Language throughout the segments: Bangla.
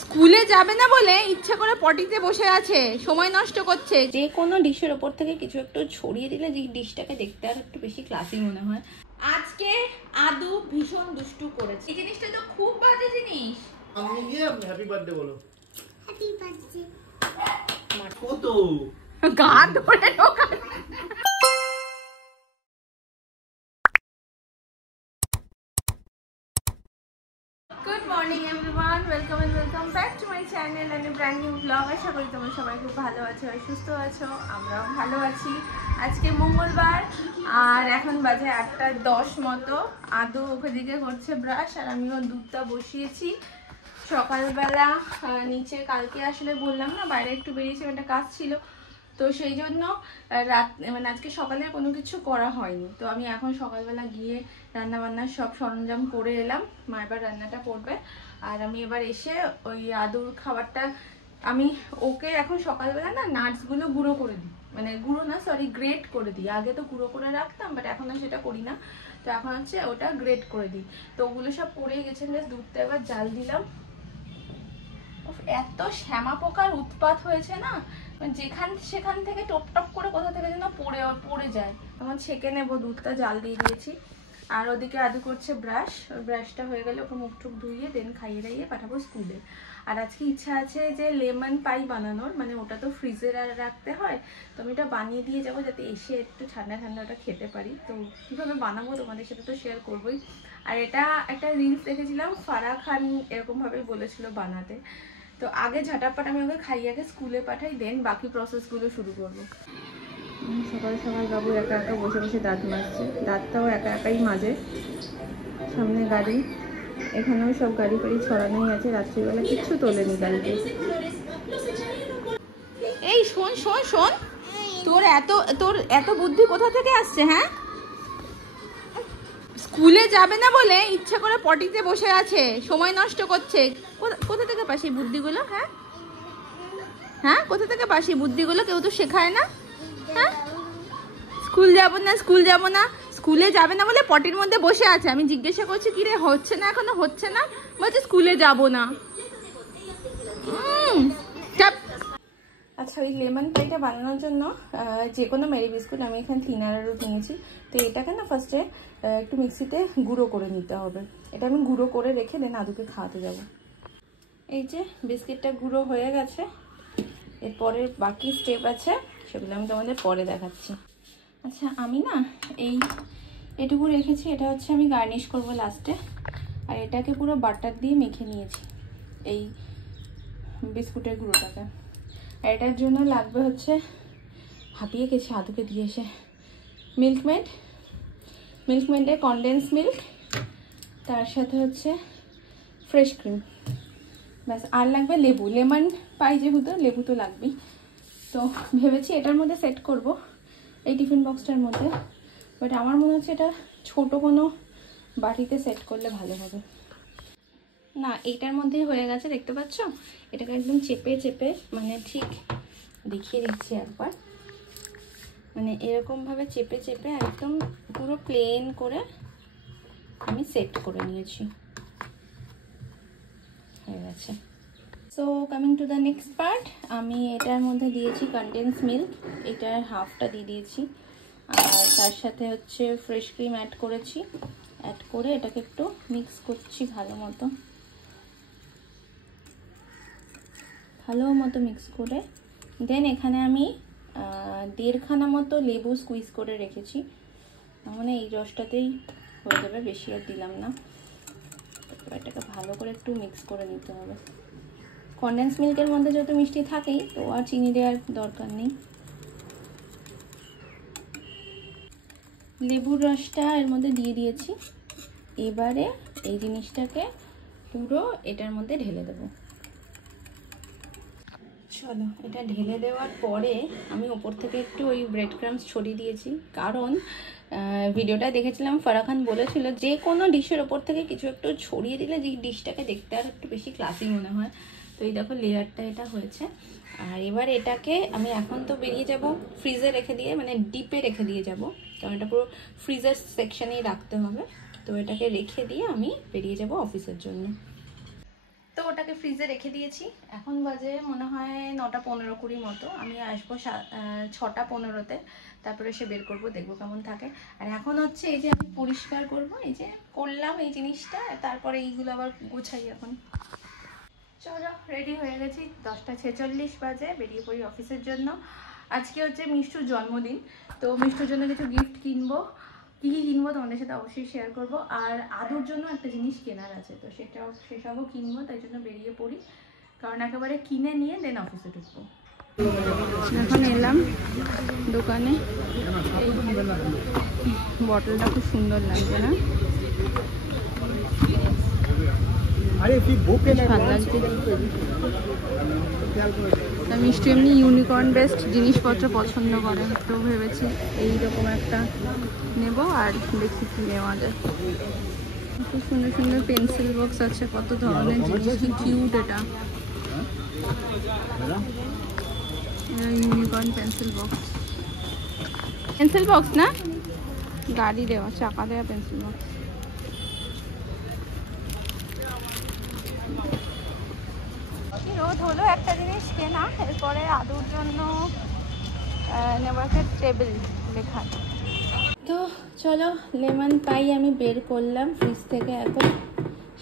স্কুলে যাবে না বলে ইচ্ছা করে পটিতে বসে আছে, সময় নষ্ট করছে। যে কোনো ডিশের ওপর থেকে কিছু একটু ছড়িয়ে দিলে যে ডিশটাকে দেখতে আর একটু বেশি ক্লাসি মনে হয়। আজকে আদু ভীষণ দুষ্টু করেছে। এই জিনিসটা তো খুব বাজে জিনিস। আমি গিয়ে হ্যাপি বার্থডে বলো। Happy birthday. কত গা ধরে ঢোকা। Good morning everyone, welcome back to my channel and a brand new vlog. আশা করি তোমরা সবাই খুব ভালো আছো আর সুস্থ আছো, আমরাও ভালো আছি। আজকে মঙ্গলবার আর এখন বাজে 8:10 মতো। আদু ওদিকে করছে ব্রাশ আর আমিও দুধটা বসিয়েছি। সকালবেলা নিচে কালকে আসলে বললাম না বাইরে একটু বেরিয়েছি, একটা কাজ ছিল, তো সেই জন্য রাত মানে আজকে সকালে কোনো কিছু করা হয়নি। তো আমি এখন সকালবেলা গিয়ে রান্নাবান্নার সব সরঞ্জাম করে এলাম। মা এবার রান্নাটা করবে আর আমি এবার এসে ওই আদুর খাবারটা আমি ওকে এখন সকালবেলা না নাটসগুলো গুঁড়ো করে দিই, মানে গুঁড়ো না সরি গ্রেট করে দিই। আগে তো গুঁড়ো করে রাখতাম, বাট এখন আর সেটা করি না। তো এখন হচ্ছে ওটা গ্রেট করে দিই। তো ওগুলো সব পড়ে গেছে, জাস্ট দুধটা এবার জাল দিলাম। এত শ্যামা পোকার উৎপাত হয়েছে না, সেখান থেকে টপ টপ করে কোথা থেকে যেন পড়ে যায়। তখন ছেঁকে নেবো, দুধটা জাল দিয়ে দিয়েছি। আর ওদিকে আদু করছে ব্রাশ, ওর ব্রাশটা হয়ে গেলে ওকে মুখ টুক ধুইয়ে দেন খাইয়ে দাইয়ে পাঠাবো স্কুলে। আর আজকে ইচ্ছা আছে যে লেমন পাই বানানোর, মানে ওটা তো ফ্রিজে রাখতে হয়, তো আমি এটা বানিয়ে দিয়ে যাবো যাতে এসে একটু ঠান্ডা ঠান্ডা ওটা খেতে পারি। তো কীভাবে বানাবো তোমাদের সাথে তো শেয়ার করবোই। আর এটা একটা রিলস দেখেছিলাম, ফারাহ খান এরকমভাবে বলেছিল বানাতে। তো আগে ঝটাপট আমি ওকে খাইয়ে আগে স্কুলে পাঠাই, দেন বাকি প্রসেসগুলো শুরু করবো। সকাল সকাল বাবু একা একা বসে বসে দাঁত মাজছে, দাঁতটাও একা একাই মাজে। সামনে গাড়ি, এখানেও সব গাড়ি ফাড়ি ছড়ানোই আছে, রাত্রিবেলা কিচ্ছু তোলেনি গাড়িতে। এই শোন শোন শোন, তোর এত বুদ্ধি কোথা থেকে আসছে? হ্যাঁ, স্কুলে যাবে না বলে ইচ্ছা করে পটিতে বসে আছে, সময় নষ্ট করছে। কোথা থেকে পাস এই বুদ্ধিগুলো? হ্যাঁ হ্যাঁ, কোথা থেকে পাস এই বুদ্ধিগুলো? কেউ তো শেখায় না। হ্যাঁ, স্কুল যাব না স্কুলে যাবে না বলে পটির মধ্যে বসে আছে। আমি জিজ্ঞাসা করছি কি রে হচ্ছে না, এখনো হচ্ছে না, বলছে স্কুলে যাব না। আচ্ছা, ওই লেমন পাইটা বানানোর জন্য যে কোনো মেরি বিস্কুট, আমি এখানে থিনার রুট নিয়েছি। তো এটাকে না ফার্স্টে একটু মিক্সিতে গুঁড়ো করে নিতে হবে। এটা আমি গুঁড়ো করে রেখে দেন আদুকে খাওয়াতে যাব। এই যে বিস্কিটটা গুঁড়ো হয়ে গেছে, এরপরের বাকি স্টেপ আছে, সেগুলো আমি তোমাদের পরে দেখাচ্ছি। আচ্ছা, আমি না এটুকু রেখেছি, এটা হচ্ছে আমি গার্নিশ করব লাস্টে। আর এটাকে পুরো বাটার দিয়ে মেখে নিয়েছি এই বিস্কুটের গুঁড়োটাকে। আর এটার জন্য লাগবে হচ্ছে, হাঁপিয়ে গেছে আদুকে দিয়ে এসে, মিল্কমেডের কনডেন্স মিল্ক, তার সাথে হচ্ছে ফ্রেশ ক্রিম, ব্যাস। আর লাগবে লেবু, লেমন পাই যেহেতু লেবু তো লাগবেই। তো ভেবেছি এটার মধ্যে সেট করব, এই টিফিন বক্সটার মধ্যে। বাট আমার মনে হচ্ছে এটা ছোট কোনো বাটিতে সেট করলে ভালো হবে। না, এইটার মধ্যেই হয়ে গেছে, দেখতে পাচ্ছ? এটাকে একদম চেপে চেপে, মানে ঠিক দেখিয়ে দিচ্ছি একবার, মানে এরকমভাবে চেপে চেপে একদম পুরো প্লেন করে আমি সেট করে নিয়েছি, হয়ে গেছে। So coming to the next part, আমি এটার মধ্যে দিয়েছি কনডেন্স মিল্ক, এটার হাফটা দিয়ে দিয়েছি। আর তার সাথে হচ্ছে ফ্রেশ ক্রিম অ্যাড করেছি। অ্যাড করে এটাকে একটু মিক্স করছি ভালো মতো মিক্স করে। দেন এখানে আমি 1.5 খানা মতো লেবু স্কুইজ করে রেখেছি, মানে এই রসটাতেই হয়ে যাবে, বেশি আর দিলাম না। এটাকে ভালো করে একটু মিক্স করে নিতে হবে। কনডেন্স মিল্কের মধ্যে যত মিষ্টি থাকেই, তো আর চিনি দেওয়ার দরকার নেই। লেবুর রসটা এর মধ্যে দিয়ে দিয়েছি। এবারে এই জিনিসটাকে পুরো এটার মধ্যে ঢেলে দেবো। চলো, এটা ঢেলে দেওয়ার পরে আমি ওপর থেকে একটু ওই ব্রেড ক্রাম্বস ছড়িয়ে দিয়েছি, কারণ ভিডিওটা দেখেছিলাম ফারাহ খান বলেছিল যে কোনো ডিশের ওপর থেকে কিছু একটু ছড়িয়ে দিলে যে ডিশটাকে দেখতে আর একটু বেশি ক্লাসি মনে হয়। তো এই দেখো লেয়ারটা এটা হয়েছে। আর এবার এটাকে আমি এখন তো বেরিয়ে যাব ফ্রিজে রেখে দিয়ে, মানে ডিপে রেখে দিয়ে যাব, কারণ এটা পুরো ফ্রিজার সেকশনেই রাখতে হবে। তো এটাকে রেখে দিয়ে আমি বেরিয়ে যাব অফিসের জন্য। তো ওটাকে ফ্রিজে রেখে দিয়েছি। এখন বাজে মনে হয় 9টা 15-20 মতো। আমি আসবো 6টা 15-তে, তারপরে এসে বের করব, দেখবো কেমন থাকে। আর এখন হচ্ছে এই যে আমি পরিষ্কার করব, এই যে করলাম এই জিনিসটা, তারপরে এইগুলো আবার গোছাই এখন। চলো রেডি হয়ে গেছি, 10টা 46 বাজে, বেরিয়ে পড়ি অফিসের জন্য। আজকে হচ্ছে মিষ্টুর জন্মদিন, তো মিষ্টুর জন্য কিছু গিফট কিনবো। কী কী কিনবো তোমাদের সাথে অবশ্যই শেয়ার করব। আর আদুর জন্য একটা জিনিস কেনার আছে, তো সেসবও কিনবো, তাই জন্য বেরিয়ে পড়ি, কারণ একেবারে কিনে নিয়ে দেন অফিসে ঢুকবো। এখন এলাম দোকানে, এই বটলটা খুব সুন্দর লাগছে না? বেশ ভালো লাগছে। মিষ্টি এমনি ইউনিকর্ন বেস্ট জিনিসপত্র পছন্দ করে, তো ভেবেছি এইরকম একটা নেব। আর দেখি কি নেওয়া যায়। খুব সুন্দর সুন্দর পেন্সিল বক্স আছে, কত ধরনের জিনিস, কি কিউট এটা। ইউনিকর্ন পেন্সিল বক্স না, গাড়ি দেওয়া, চাকা দেওয়া পেন্সিল বক্স। রোদ হলো একটা জিনিস কেনা, এরপরে আদুর জন্য নেব একটা টেবিল লেখা। তো চলো লেমন পাই আমি বের করলাম ফ্রিজ থেকে। এখন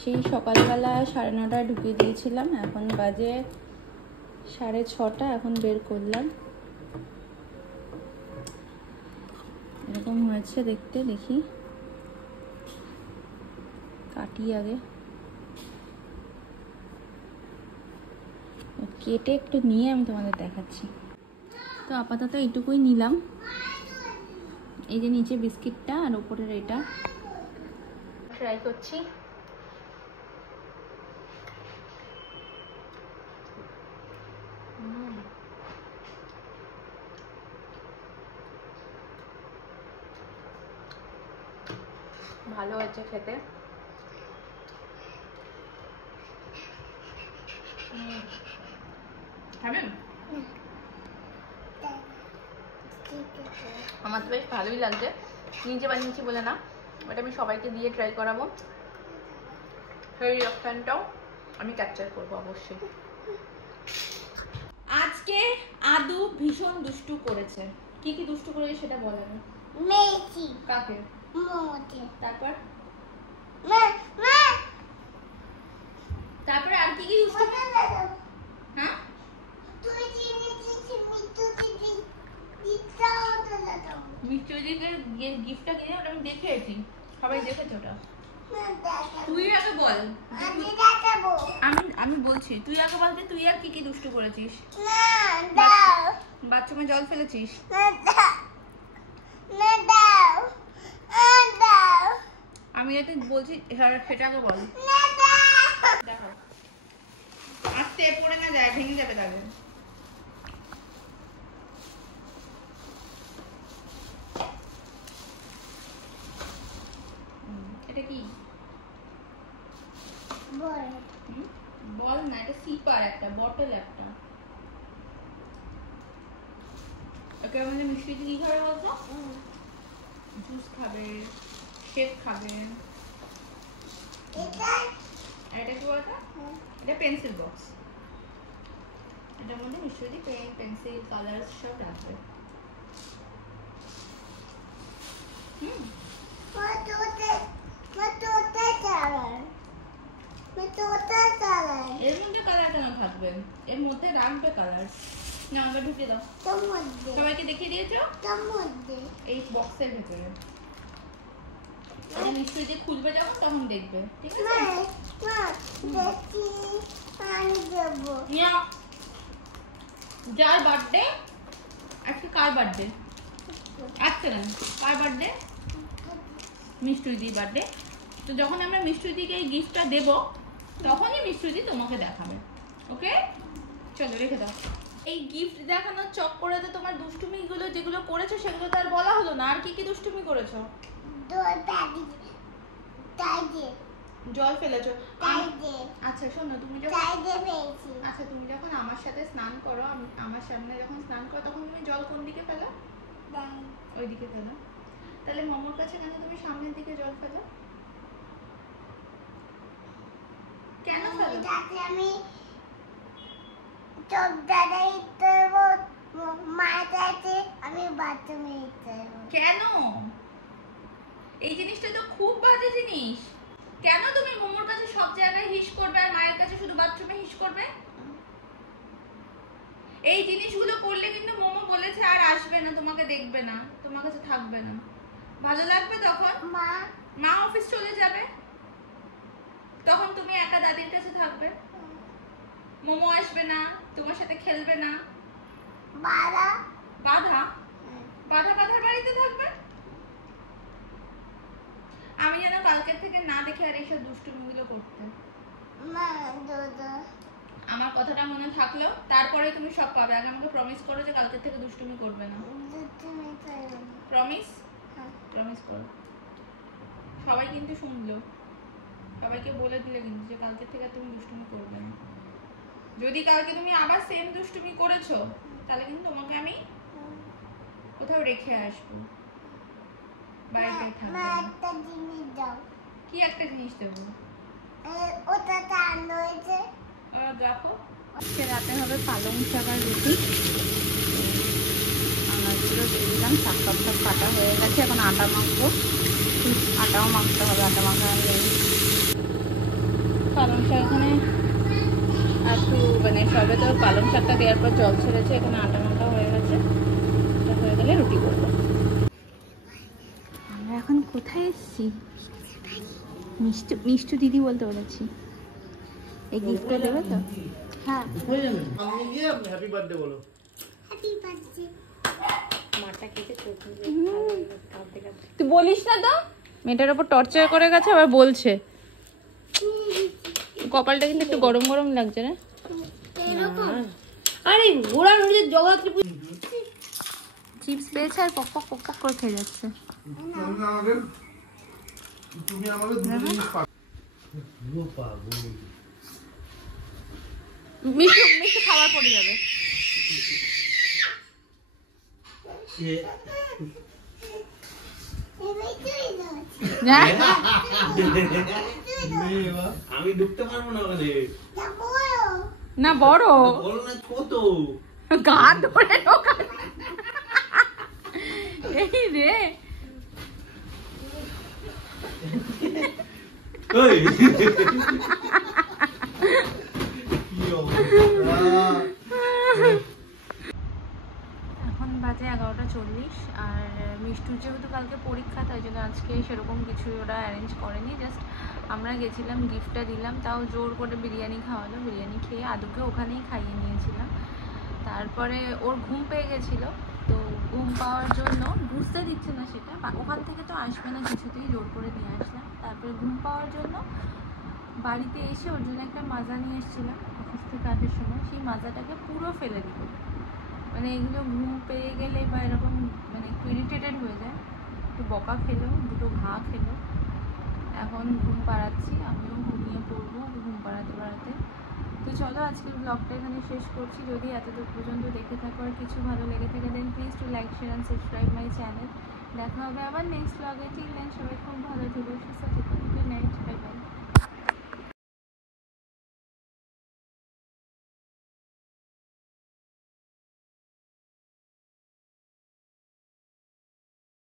সেই সকালবেলা 9:30টায় ঢুকিয়ে দিয়েছিলাম, এখন বাজে 6:30, এখন বের করলাম। এরকম হয়েছে দেখতে, দেখি কাটি আগে, কেটে একটু নিয়ে আমি তোমাদের দেখাচ্ছি। তো আপাতত এইটুকুই নিলাম, এই যে নিচে বিস্কিটটা আর উপরের এটা ট্রাই করছি। ভালো হয়েছে খেতে। খাবেন? আমার তো বেশ ভালোই লাগছে, নিজে বানিয়েছি বলে না, ওটা আমি সবাইকে দিয়ে ট্রাই করাবো। সেই রিঅ্যাকশনটাও আমি ক্যাপচার করবো অবশ্যই। আজকে আদু ভীষণ দুষ্টু করেছে। কি কি দুষ্টু করেছে সেটা বলে না। মেয়েছি কাকে? মোটে তারপর মা মা তারপরে আর কি কি দুষ্টু? হ্যাঁ তুই চিনি চিনি মিটু চিনি দিতাও তো দাও। মিষ্টিদের গিফটটা কিনে ওটা আমি দেখেছি, সবাই দেখেছে ওটা। না দাদা তুই আগে বল। আমি দেখাবো। আমি বলছি, তুই আগে বল যে তুই আর কি কি দুষ্টু করেছিস। না দাও বাথরুমে জল ফেলেছিস? না দাও না দাও দাও। আমি এটা বলছি, সেটা আগে বল। না দাও দেখো আস্তে পড়ে না যায়, ভেঙে যাবে তাহলে। এটা কি বল বল না, এটা সিপার একটা, বটল একটা। ওকে আমাদের মিষ্টি কি খাবে বলতো? জুস খাবে, শেক খাবে। এটা আর এটা কি বলতো? এটা পেন্সিল বক্স, এটার মধ্যে মিষ্টি পেন, পেন্সিল, কালার সব রাখবে। মতোতে মতোতে কালার মতোতে কালার এর মধ্যে কালার কেন থাকবে? এর মধ্যে রাখবে কালার। না আবার ঢুকে দাও। তোর মধ্যে সবাইকে দেখিয়ে দিয়েছো তোর মধ্যে এই বক্সের ভেতরে। আমি নিশ্চয়ই যে খুলবে যখন তখন দেখবে, ঠিক আছে? মা মা দেখি পানি দেবো। নিয়া যার বার্থডে আজকে, কার বার্থডে? আজকে না, কার বার্থডে? মিষ্টুদির বার্থডে। তো যখন আমরা মিষ্টুদিকে এই গিফটটা দেব, তখনই মিষ্টুদি তোমাকে দেখাবে, ওকে? চলো রেখে দাও। এই গিফট দেখানোর চক্করে তো তোমার দুষ্টুমিগুলো যেগুলো করেছো সেগুলো তো আর বলা হলো না। আর কি কি দুষ্টুমি করেছো? দোর দাদি দাদি জল ফেলেছো? দাদি আচ্ছা শোনো, তুমি যখন দাদি পেয়েছি আচ্ছা তুমি যখন আমার সাথে স্নান করো, আমার সামনে যখন স্নান করো, তখন তুমি জল কোন দিকে ফেলো? দাদি ওই দিকে ফেলো। তাহলে মোমোর কাছে কেন তুমি সামনের দিকে জল ফেলো? কেন ফেলো? যাতে আমি চোখ দাদা ইতে মায়ের কাছে আমি বাথরুমে ইতে কেন? এই জিনিসটা তো খুব বাজে জিনিস। কেন তুমি মোমোর কাছে সব জায়গায় হিস করবে আর মায়ের কাছে শুধু বাথরুমে হিস করবে? এই জিনিসগুলো করলে কিন্তু মোমো বলেছে আর আসবে না, তোমাকে দেখবে না, তোমার কাছে থাকবে না। ভালো লাগবে তখন? মা অফিস চলে যাবে, তখন তুমি একা দাদির কাছে থাকবে। মোমো আসবে না, তোমার সাথে খেলবে না। বাবা বাধা বাধার বাড়িতে থাকবে। আমি যেন কালকের থেকে না দেখে আর এইসব দুষ্টুমিগুলো করতে। মা দাদা আমার কথাটা মনে থাকলো, তারপরে তুমি সব পাবে। আগে আমাকে প্রমিস করো যে কালকের থেকে দুষ্টুমি করবে না। তুমি প্রমিস প্রমিস করো। সবাই কিন্তু শুনলো, সবাইকে বলে দিলে কিন্তু যে কালকের থেকে তুমি দুষ্টুমি করবে না। যদি কালকে তুমি আবার সেম দুষ্টুমি করেছো তাহলে কিন্তু তোমাকে আমি কোথাও রেখে আসবো, বাড়িতে থাকবে মা না। একটা জিনিস দাও। কি একটা জিনিস দেবো? ওটা টান রয়েছে। দেখো, আজকে রাতে হবে পালং শাক আর রুটি। আনাজগুলো দিয়ে দিলাম, শাক টাক সব কাটা হয়ে গেছে। এখন আটা মাখবো, আটাও মাখতে হবে, আটা মাখা নেই। পালং শাক এখানে একটু মানে সবে তো পালং শাকটা দেওয়ার পর জল ছেড়েছে, এখানে আটা মাখা হয়ে গেছে। এটা হয়ে গেলে রুটি করবো। আমরা এখন কোথায় এসেছি? মিষ্টু দিদি বলতে বলেছি। এই গিফটটা দেবে তো? হ্যাঁ, হয়ে যাবে। আমি গিয়ে হ্যাপি বার্থডে বলো। Happy birthday. তুই বলিস না তো। মেয়েটার উপর টর্চার করে গেছে, আবার বলছে। কপালটা কিন্তু একটু গরম গরম লাগছে না? আরে ঘোড়া নদীর জগৎ চিপস পেয়েছে আর পক পক পক পক করে খেয়ে যাচ্ছে। তুমি আমাকে দুটো জিনিস পাবো। মিষ্টি মিষ্টি খাবার পড়ে যাবে। আমি ঢুকতে পারবো না ওখানে। না বড় বলো না ছোট। গা ধরে ঢোকান। এই রে ওই কি অবস্থা। এখন বাজে 11:40। আর মিষ্টুর যেহেতু কালকে পরীক্ষা, তাই জন্য আজকে সেরকম কিছু ওরা অ্যারেঞ্জ করেনি। জাস্ট আমরা গেছিলাম, গিফটটা দিলাম, তাও জোর করে বিরিয়ানি খাওয়ালো। বিরিয়ানি খেয়ে আদুকে ওখানেই খাইয়ে নিয়েছিলাম। তারপরে ওর ঘুম পেয়ে গেছিলো, তো ঘুম পাওয়ার জন্য বুঝতে দিচ্ছে না সেটা, ওখান থেকে তো আসবে না কিছুতেই, জোর করে নিয়ে আসলাম। তারপরে ঘুম পাওয়ার জন্য বাড়িতে এসে ওর জন্য একটা মাজা নিয়ে এসেছিলাম অফিস থেকে আসার সময়। সেই মাজাটাকে পুরো ফেলে দিল। মানে এগুলো ঘুম পেয়ে গেলে বা এরকম মানে একটু ইরিটেটেড হয়ে যায়। একটু বকা খেলো, দুটো ঘা খেলো। এখন ঘুম পাড়াচ্ছি, আমিও ঘুমিয়ে পড়বো ঘুম পাড়াতে পাড়াতে। তো চলো আজকের ব্লগটা এখানে শেষ করছি। যদি এতদূর পর্যন্ত দেখে থাকো আর কিছু ভালো লেগে থাকে, then please to like share and subscribe my channel. দেখা হবে আবার নেক্সট ব্লগে। টিল দেন সবাই খুব ভালো থেকো, সুস্থ থেকো।